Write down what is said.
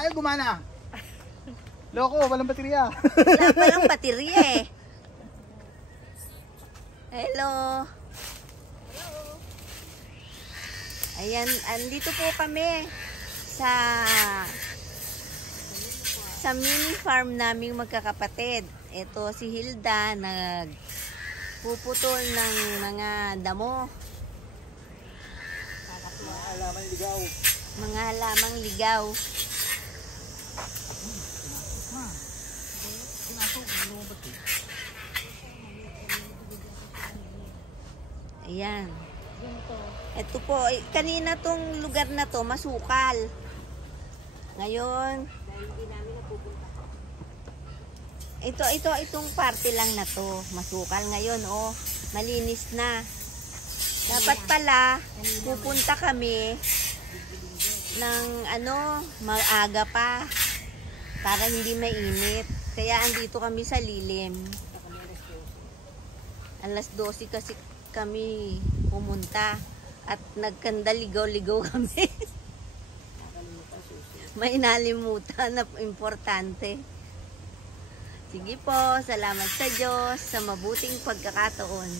Ayaw gumana. Loko, walang baterya. Wala palang baterya eh. Hello. Ayan, andito po kami sa mini farm naming magkakapatid. Ito si Hilda nagpuputol ng mga damo. Mga alamang ligaw. Mga halamang ligaw. Ayan. Ito po, kanina tong lugar na to masukal. Ngayon, itong parte lang na to masukal. Ngayon, oh, malinis na. Dapat pala, pupunta kami ng maaga pa para hindi mainit. Kaya andito kami sa lilim. Alas 12 kasi kami pumunta at nagkandaligaw-ligaw kami. May nalimutan na importante. Sige po, salamat sa Diyos sa mabuting pagkakataon.